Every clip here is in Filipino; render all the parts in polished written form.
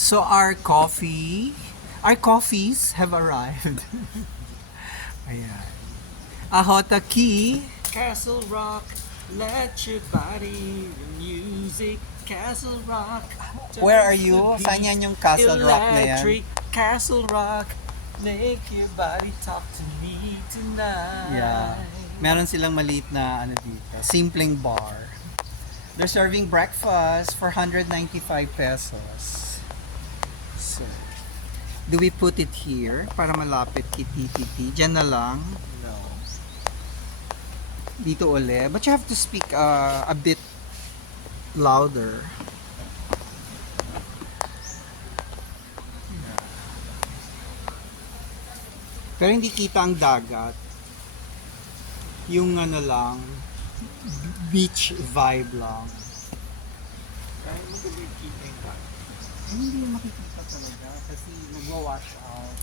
So our coffees have arrived. Ayan. Ahota Key. Castle Rock, let your body the music. Castle Rock. Where are you? Saan yan yung Castle Rock na yan? Electric Castle Rock, make your body talk to me tonight. Yeah. Meron silang maliit na ano dito, simpleng bar. They're serving breakfast for 195 pesos. So, do we put it here para malapit kay TTT? Diyan na lang. No. Dito uli. But you have to speak a bit louder. Pero hindi kita ang dagat. Yung ano lang, beach vibe lang. Kaya magaling kita yung back. Hindi makikita talaga kasi nagwa-wash out.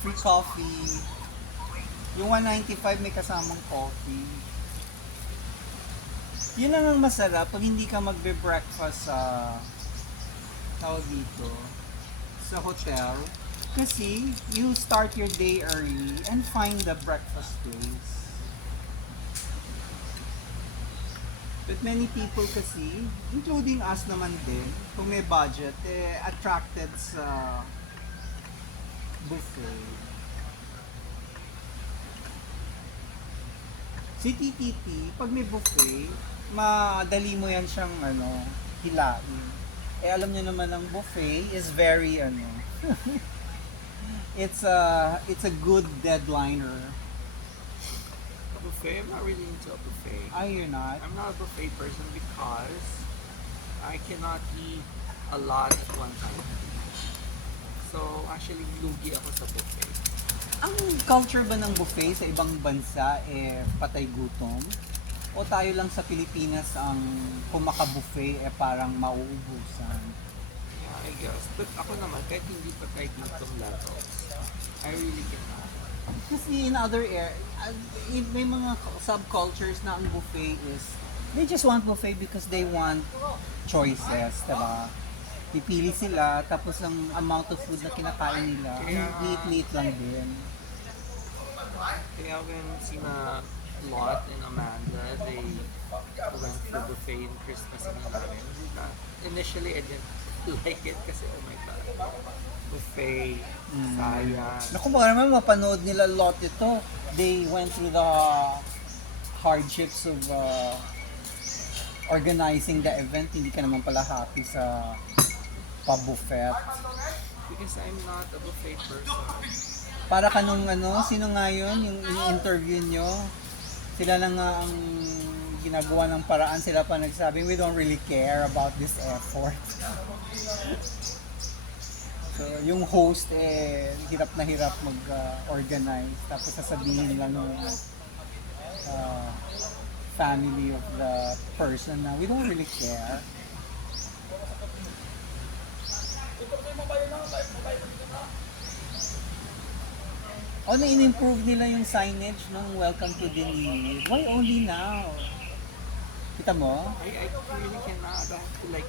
Free coffee. Yung 195 may kasamang coffee. Yun lang ang masarap pag hindi ka magbe-breakfast sa tawag dito sa hotel kasi you start your day early and find the breakfast place. But many people kasi, including us naman din, kung may budget, attracted sa buffet. Si TTT, pag may buffet, madali mo yan siyang hilain. Alam niyo naman ang buffet is very it's a good deadliner. Buffet? I'm not really into a buffet. You're not? I'm not a buffet person because I cannot eat a lot at one time. So, actually, lugi ako sa buffet. Ang culture ba ng buffet sa ibang bansa patay gutom? O tayo lang sa Pilipinas ang kung maka-buffet parang mauubusan? Yeah, I guess. But ako naman, kahit hindi pa kahit itong levels, I really cannot. Kasi in other may mga subcultures na ang buffet is they just want buffet because they want choices, diba? Pipili sila, tapos ang amount of food na kinakain nila, ang liit-liit lang din. Kaya when sina Lot and Amanda, they went for buffet in Christmas in namin. Initially, I didn't like it kasi oh my God, buffet, sayang. Naku, baka naman mapanood nila Lot ito. They went through the hardships of organizing the event. Hindi ka naman pala happy sa pa-buffet. Because I'm not a buffet person. Para ka nung sino nga yun, yung in-interview nyo, sila lang nga ang ginagawa ng paraan, sila pa nagsabing, we don't really care about this effort. So, yung host hirap na hirap mag-organize, tapos sasabihin lang ng family of the person na we don't really care. In-improve nila yung signage ng Welcome to Dini. Why only now? Kita mo? I really cannot. I have to like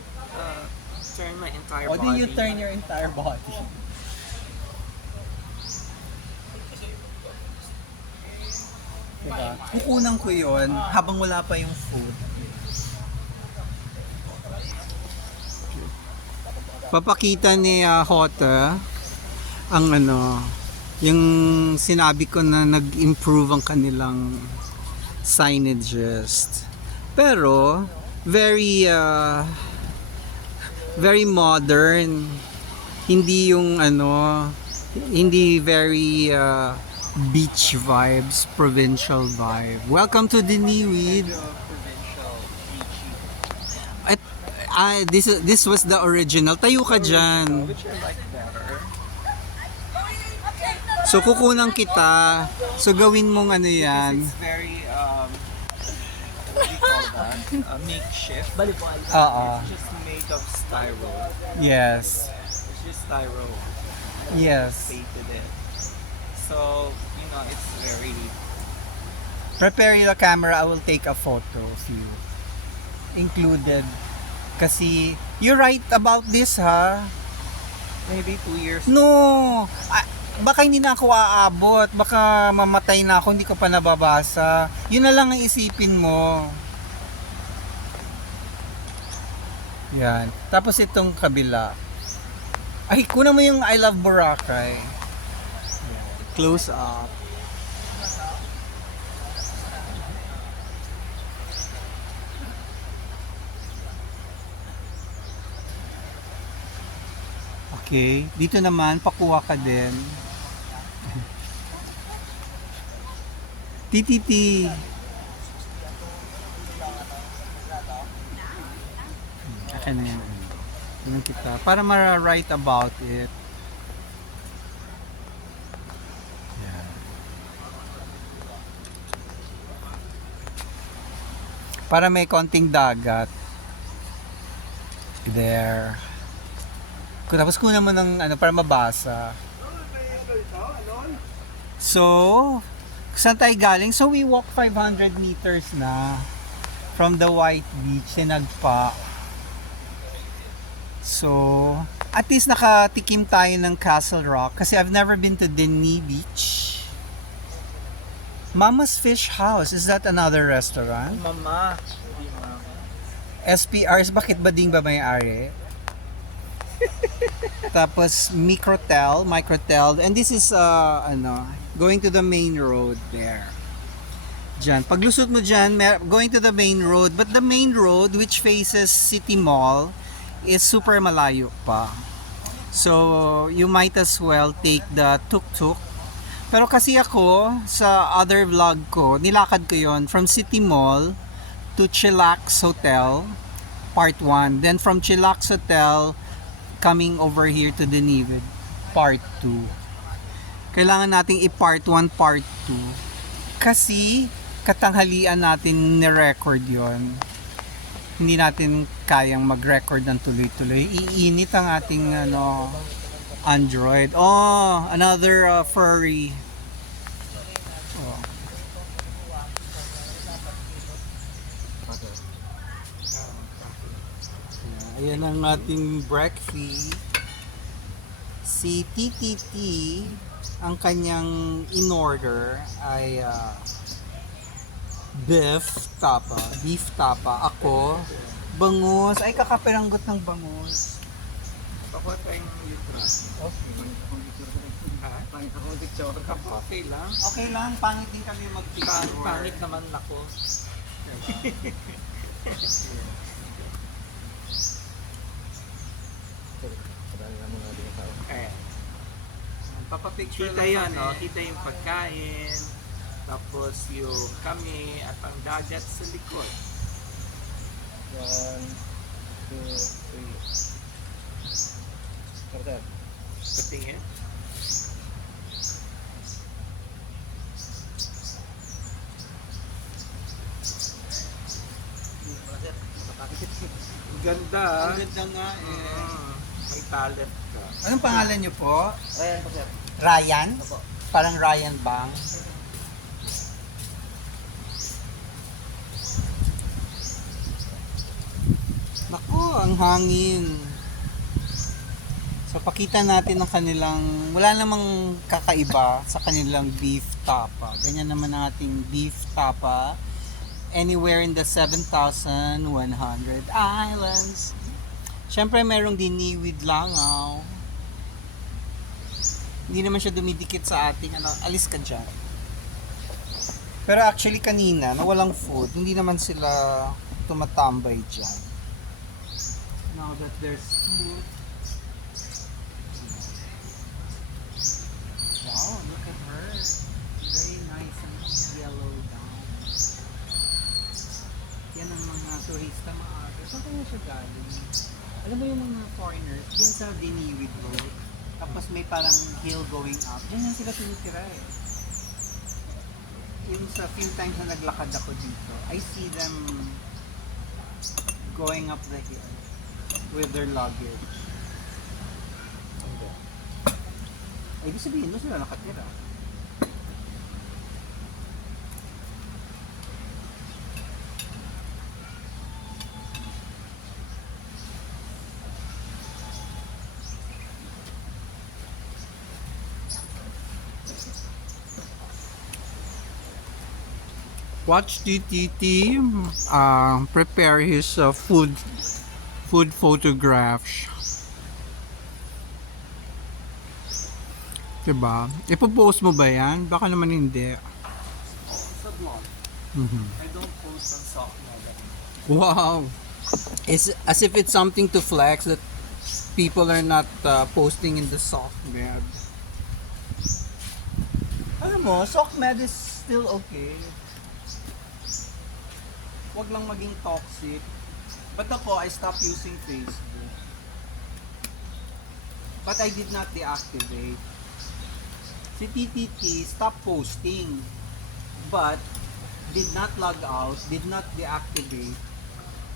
turn my entire O body. di you turn your entire body. Diba? Kukunan ko yun habang wala pa yung food. Papakita ni Hota ang yung sinabi ko na nag-improve ang kanilang signages. Pero very very modern. Hindi yung hindi very beach vibes, provincial vibe. Welcome to Diniwid. This was the original. Tayo ka dyan. Which I like better. So kukunan kita. So gawin mong yan. It's very what do you call that? Makeshift. Oo. It's just made of styro. Yes. It's just styro. Yes. Painted it. So, it's very Prepare the camera, I will take a photo of you. Included. Kasi, you're right about this, ha? Maybe 2 years. No! Baka hindi na ako aabot. Baka mamatay na ako, hindi ko pa nababasa. Yun na lang ang isipin mo. Yan. Tapos itong kabila. Ay, kunan mo yung I Love Boracay. Yan. Close up. Okay. Dito naman, pakuha ka din. TTT. Akin na yan. Ganun kita. Para ma-write about it. Yan. Para may konting dagat. There. Tapos kunan mo ng ano para mabasa. So, saan tayo galing? So we walk 500 meters na from the White Beach, Sinagpa. So, at least nakatikim tayo ng Castle Rock kasi I've never been to Dini Beach. Mama's Fish House, is that another restaurant? Mama. Hindi mama. SPRs, bakit ba ding ba may-ari? Tapos Microtel, and this is going to the main road there. Diyan, paglusot mo diyan, going to the main road, but the main road which faces City Mall is super malayo pa. So, you might as well take the tuk-tuk. Pero kasi ako, sa other vlog ko, nilakad ko yon from City Mall to Chillax Hotel, part 1. Then from Chillax Hotel, coming over here to Dinivid, part 2. Kailangan nating i-part 1, part 2. Kasi, katanghalian natin ni-record yon. Hindi natin kayang mag-record ng tuloy-tuloy. Iinit ang ating Android. Oh, another furry. Oh. Ayan ang ating breakfast. Si TTT, ang kanyang in-order ay beef tapa. Ako, bangus. Ay, kakapiranggot ng bangus. Pakuha tayong litras. Ha? Okay lang. Okay lang, pangit din kami mag-picture. Pangit naman ako. Papapicture Kita yun, no? Kita yung pagkain, tapos yung kami at ang dagat sa likod. 1, 2, 3. Patingin. Ganda. Ang ganda nga eh. May talent ka. Anong pangalan niyo po? Ayan po, sir. Ryan? Opo. Parang Ryan Bang. Naku, ang hangin. So, pakita natin ang kanilang, wala namang kakaiba sa kanilang beef tapa. Ganyan naman ang ating beef tapa. Anywhere in the 7,100 islands. Siyempre, merong diniwid langaw. Hindi naman siya dumidikit sa ating, alis ka dyan. Pero actually, kanina, na walang food, hindi naman sila tumatambay dyan. Now that there's food. Wow, look at her. Very nice and yellow down. Yan ang mga turista maaga. Saan kaya siya galing? Alam mo yung mga foreigners, dyan sa Diniwid Road, tapos may parang hill going up, dyan yan sila tinitira eh. Yung sa few times na naglakad ako dito, I see them going up the hill with their luggage. Ay, ibig sabihin, doon sila nakatira. Watch TTT prepare his food photographs. Diba? Ipopost mo ba yan? Baka naman hindi. Sa blog. Mhm. I don't post on soft mode. Wow. It's as if it's something to flex that people are not posting in the soft web. Alam mo, soft med is still okay. Wag lang maging toxic. But ako, I stopped using Facebook. But I did not deactivate. Si TTT stopped posting. But did not log out, did not deactivate,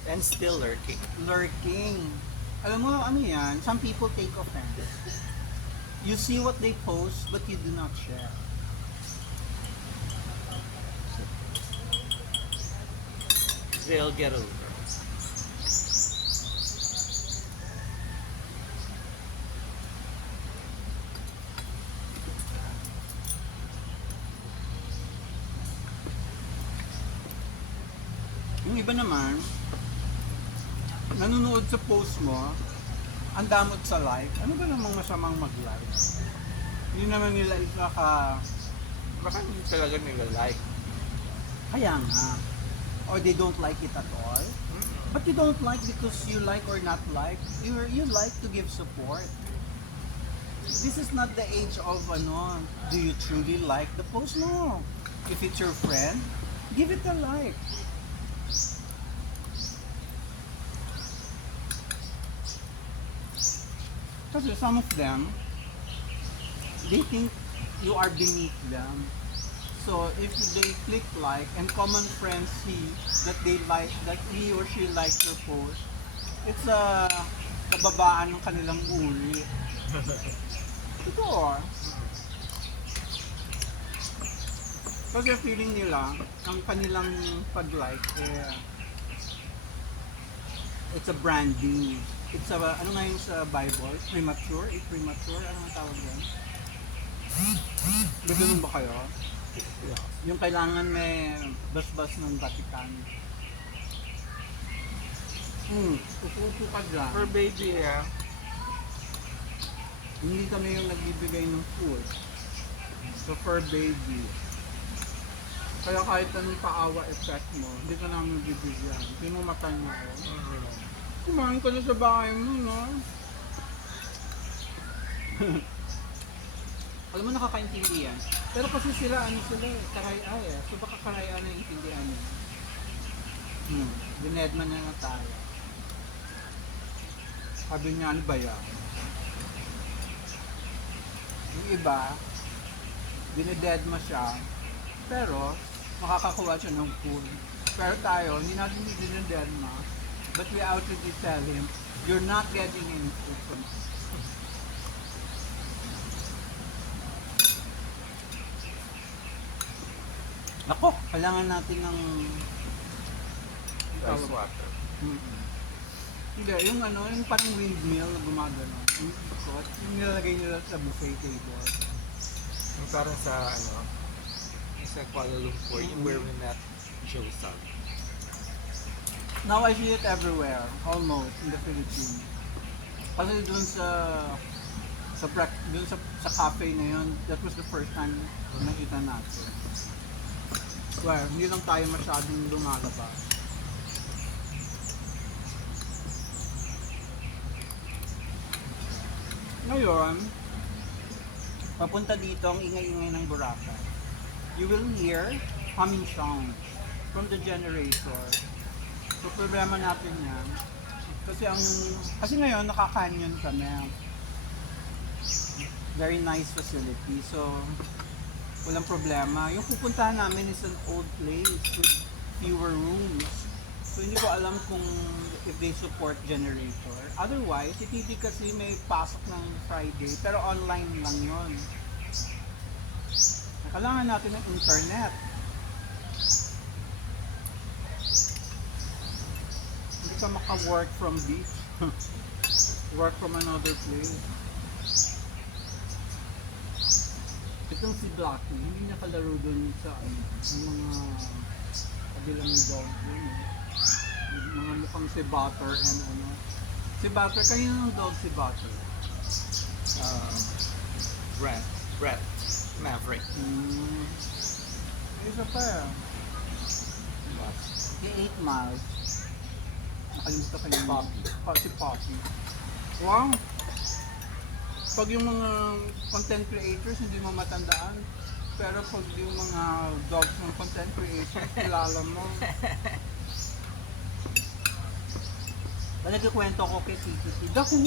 And still lurking. lurking. Alam mo, ano yan? Some people take offense. You see what they post, but you do not share. They'll get over it. Yung iba naman, nanonood sa post mo, ang damot sa like. Ano ba namang masamang mag-like? Hindi naman nila Baka hindi talaga nila like. kaya nga. Or they don't like it at all. But you don't like because you like or not like. You like to give support. This is not the age of do you truly like the post? No. If it's your friend, give it a like. Kasi some of them, they think you are beneath them. So if they click like and common friends see that they like, that he or she likes your post, it's a kababaan ng kanilang uri. Ito kasi feeling nila ang kanilang pag-like it's a branding. It's a, ano nga yung sa Bible? Premature? Premature? Ano nga tawag yan? Ganun ba kayo? Yung kailangan may basbas ng Vatican. Upo ka dyan. For baby, yeah. Hindi kami yung nagbibigay ng food. So for baby. Kaya kahit anong paawa effect mo, hindi ka namin bibigyan. Pinumatan mo ako. Kumain ka na sa bahay mo, no? Alam mo, nakakaintindi yan. Pero kasi sila, karay-ay eh. So baka karay-ay na intindihan niya. Dinedman na tayo. Sabi niya, ano ba yan? Yung iba, dinededma siya, pero makakakuha siya ng food. Pero tayo, hindi natin dinededma, but we outwardly tell him, you're not getting any food from us. Ako, kailangan natin ng Ice water. Hindi, yung yung parang windmill na gumagano. Yung nilalagay nila sa buffet table. Yung parang sa sa Kuala Lumpur, where we met Joe Sub. Now I see it everywhere, almost, in the Philippines. Kasi dun sa cafe na yun, that was the first time nakita natin. Well, hindi lang tayo masyadong lumalabas. Ngayon, papunta dito ang ingay-ingay ng Boracay. You will hear humming sound from the generator. So problema natin yan. Kasi ngayon naka-canyon kami. Very nice facility. So walang problema. Yung pupuntahan namin is an old place with fewer rooms. So hindi ko alam kung if they support generator. Otherwise, si Titi kasi may pasok ng Friday pero online lang yon. Kailangan natin ng internet. Hindi ka maka-work from beach. Work from another place. Itong si Blackie, hindi nakalaro dun sa ano, yung mga kabilang dog dun. Yung mga mukhang si Butter and ano. Si Butter, kanina ng dog si Butter. Brett, Maverick. Isa pa eh. Si 8 miles. Nakalimutan ko yung Poppy. Si Poppy. Wow! Pag yung mga content creators, hindi mo matandaan. Pero pag yung mga dogs ng content creators, kilala mo. Pag nagkikwento ko kay Titi, Daku!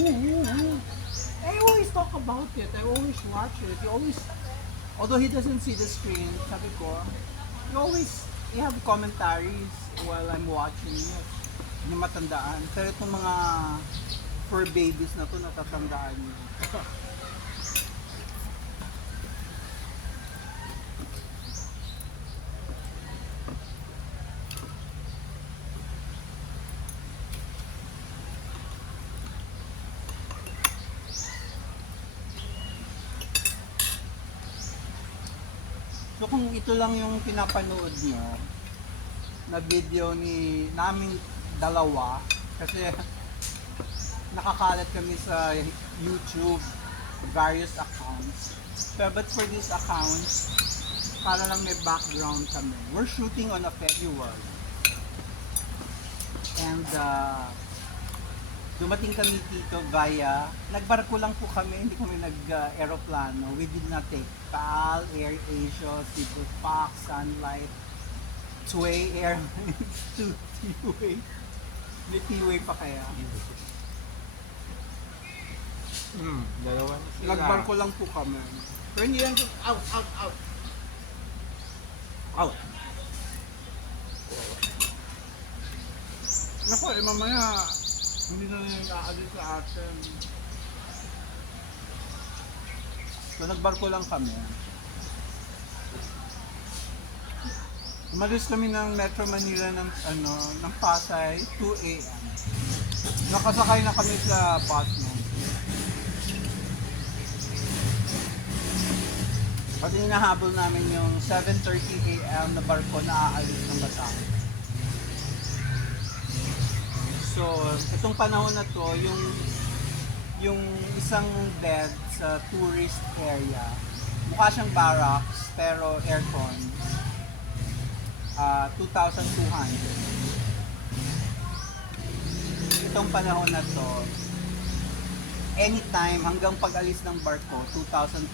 I always talk about it. I always watch it. You always, although he doesn't see the screen, sabi ko, you have commentaries while I'm watching it. Hindi matandaan. Pero itong mga fur babies na to, natatandaan niyo. So kung ito lang yung pinapanood nyo na video ni namin dalawa, kasi nakakalat kami sa YouTube, various accounts. But for these accounts, para lang may background kami. We're shooting on a February. And dumating kami dito via, nagbarko lang po kami, hindi kami nag-aeroplano. We did not take PAL, Air Asia, Cebu Pac, Sunlight, Tway Airlines, T-Way. May T-Way pa kaya. Dalawa na sila. Nagbarko lang po kami. Pero hindi lang, out. Out. Naku, mamaya, hindi na yung aalis sa atin. So nagbarko lang kami. Umalis kami ng Metro Manila ng Pasay, 2 a.m. Nakasakay na kami sa bus mo. Kasi hinahabol namin yung 7:30 a.m. na barko na aalis ng Batangas. So, itong panahon na to, yung isang bed sa tourist area, mukha siyang barracks, pero aircon, 2,200. Itong panahon na to, anytime, hanggang pag-alis ng barko, 2,200.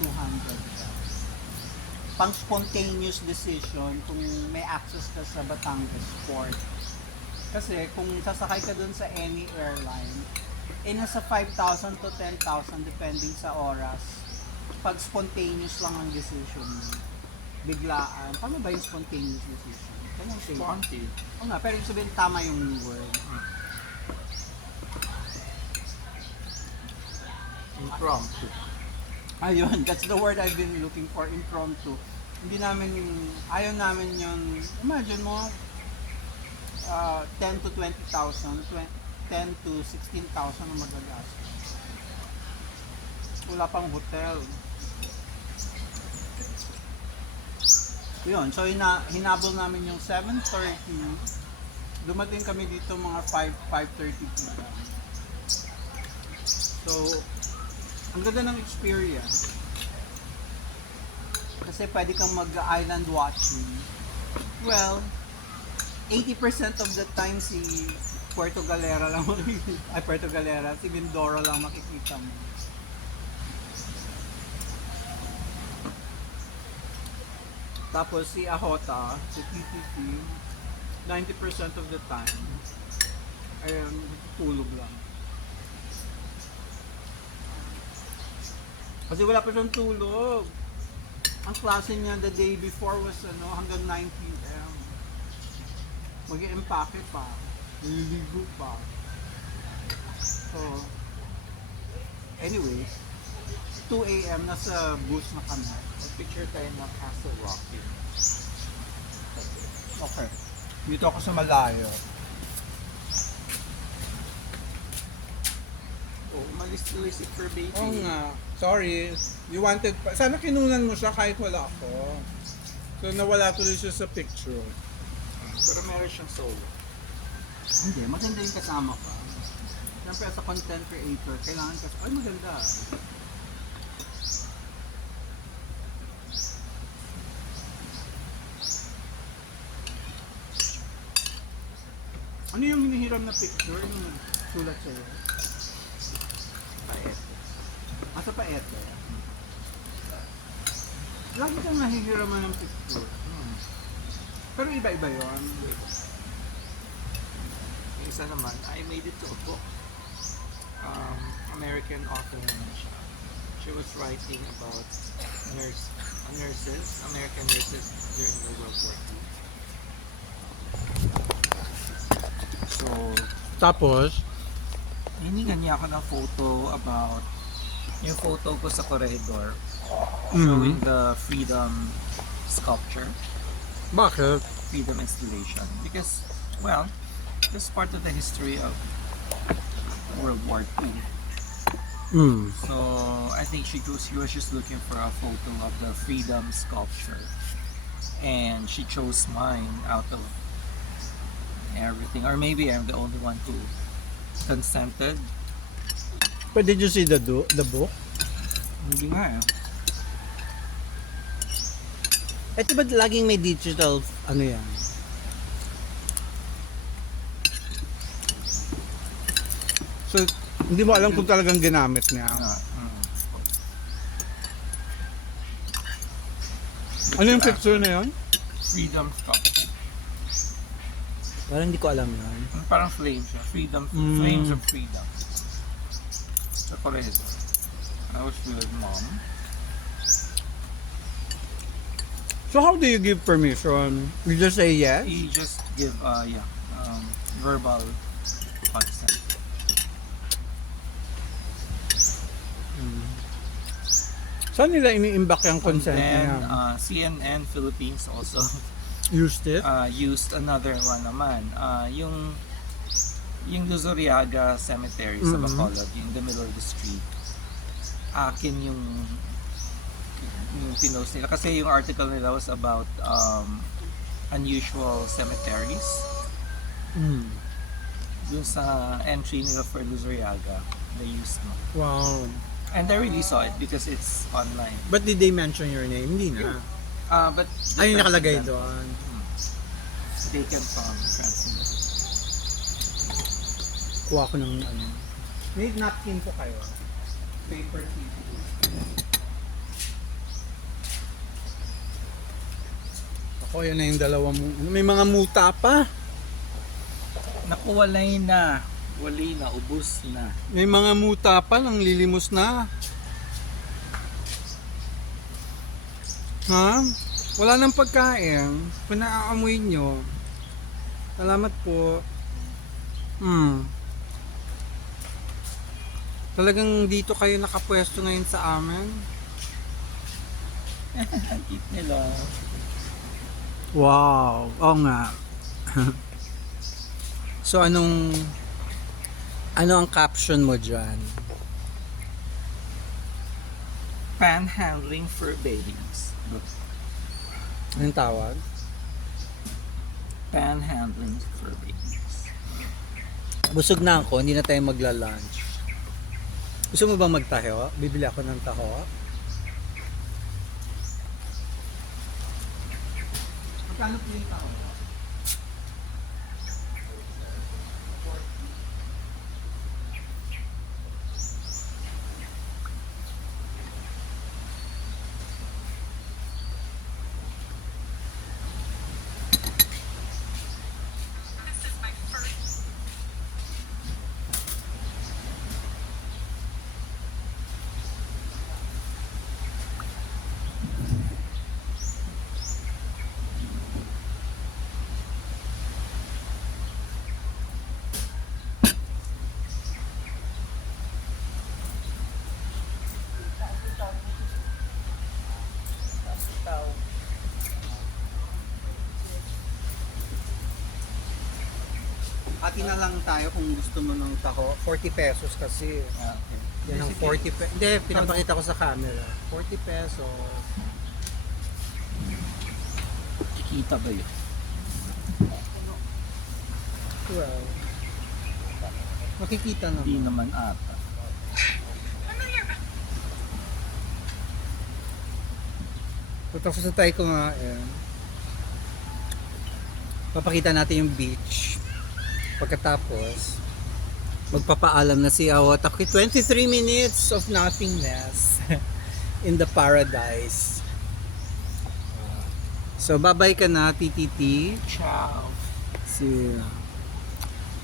Pang spontaneous decision kung may access ka sa Batangas port. Kasi kung sasakay ka dun sa any airline, nasa 5,000 to 10,000 depending sa oras. Pag spontaneous lang ang decision mo, biglaan. Paano ba yung spontaneous decision? Kanyang say. Sponty. Oo nga, pero ibig sabihin tama yung word. Impromptu. Ayun, that's the word I've been looking for, impromptu. Hindi namin ayaw namin yung, imagine mo, 10 to 20,000, 10 to 16,000 ang magagastos. Wala pang hotel. Yun, so hinabol namin yung 7:30. Dumating kami dito mga 5:30 p.m. So, ang ganda ng experience. Kasi pwede kang mag-island watching. Well, 80% of the time si Puerto Galera lang makikita. Ay, Puerto Galera, si Mindoro lang makikita mo. Tapos si Ahota, si TTT, 90% of the time, ayun, tulog lang. Kasi wala pa siyang tulog. Ang klase niya the day before was hanggang 9 p.m. Mag-i-empake pa. Nililigo pa. So, anyways, 2 a.m. nasa bus na kami. Picture tayo ng Castle Rock. Okay. Dito ako sa malayo. Oh, umalis tuloy si Fur Baby. Oo nga. Sorry. You wanted pa. Sana kinunan mo siya kahit wala ako. So nawala tuloy siya sa picture. Pero meron siyang solo. Hindi, maganda yung kasama ka. Siyempre, as a content creator, kailangan kasi, ay maganda. Ano yung hinihiram na picture yung sulat sa'yo? Paet. Asa pa eto? Lagi kang nahihiraman ng picture. Pero iba-iba yun. Yung isa naman, I made it to a book. American author naman siya. She was writing about nurses, American nurses during the World War II. So, Tapos, hiningan niya ako ng photo about yung photo ko sa corridor Mm-hmm. showing the freedom sculpture, bakit? freedom installation. Because, well, this is part of the history of World War II. Mm. So I think she was just looking for a photo of the freedom sculpture, and she chose mine out of everything, or maybe I'm the only one who consented. But did you see the book? Hindi nga eh. Eh, diba laging may digital, ano yan? So, hindi mo alam kung talagang ginamit niya. Ano yung picture na yun? Freedom sculpture. Parang hindi ko alam yun. Parang flame siya. Freedom, Mm. flames of freedom. Sa corridor. I was with mom. So how do you give permission? You just say yes? He just give verbal consent. Saan nila ini-imbak yung consent And then niya? CNN Philippines also Used it? used another one naman. Yung Luzuriaga Cemetery sa Mhm. Bacolod, in the middle of the street. Akin yung pinost nila. Kasi yung article nila was about unusual cemeteries. Mm. Dun sa entry nila for Luzuriaga, they used mo. Wow. And I really saw it because it's online. But did they mention your name? Hindi na. But Ay, yung nakalagay president, doon. taken from Transnet. Kuha ko ng ano. May napkin po kayo. Paper tissue. Ako, yun na yung dalawang may mga muta pa. Naku, walay na. Wali na, ubus na. May mga muta pa, nang lilimos na. Ha? Wala nang pagkain. Kung naaamoy nyo. Salamat po. Talagang dito kayo nakapwesto ngayon sa amin. Ang eat nila. Wow. Oo nga. So ano ang caption mo dyan? Panhandling for babies. Anong tawag? Panhandling for babies. Busog na ako, hindi na tayo magla-lunch. Gusto mo bang magtaho? Bibili ako ng taho. Magkano po yung tao? Ati na lang tayo kung gusto mo ng taho. 40 pesos kasi. Yan ang 40 pesos. Hindi, pinapakita ko sa camera. 40 pesos. Kikita ba yun? Well, makikita naman. Hindi naman ata. Tapos na tayo kumain. Papakita natin yung beach. Pagkatapos, magpapaalam na si Awat. Ako 23 minutes of nothingness in the paradise. So, bye-bye ka na, TTT. Ciao. See.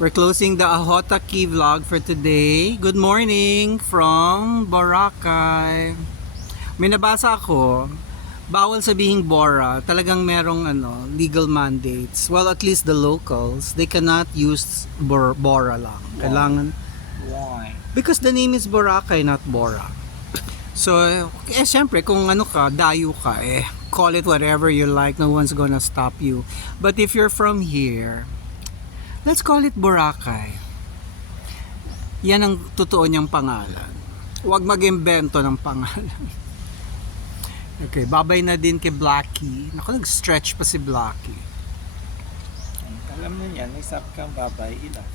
We're closing the Ahota Key vlog for today. Good morning from Boracay. May nabasa ako, bawal sabihing Bora. Talagang merong legal mandates. Well, at least the locals, they cannot use Bora lang. Kailangan, Why? because the name is Boracay, not Bora. So, syempre, kung dayo ka, call it whatever you like. No one's gonna stop you. But if you're from here, let's call it Boracay. Yan ang totoo niyang pangalan. Huwag mag-imbento ng pangalan. Okay, babay na din kay Blackie. Naku, nag-stretch pa si Blackie. Alam mo yan, may sab kang babay ilan.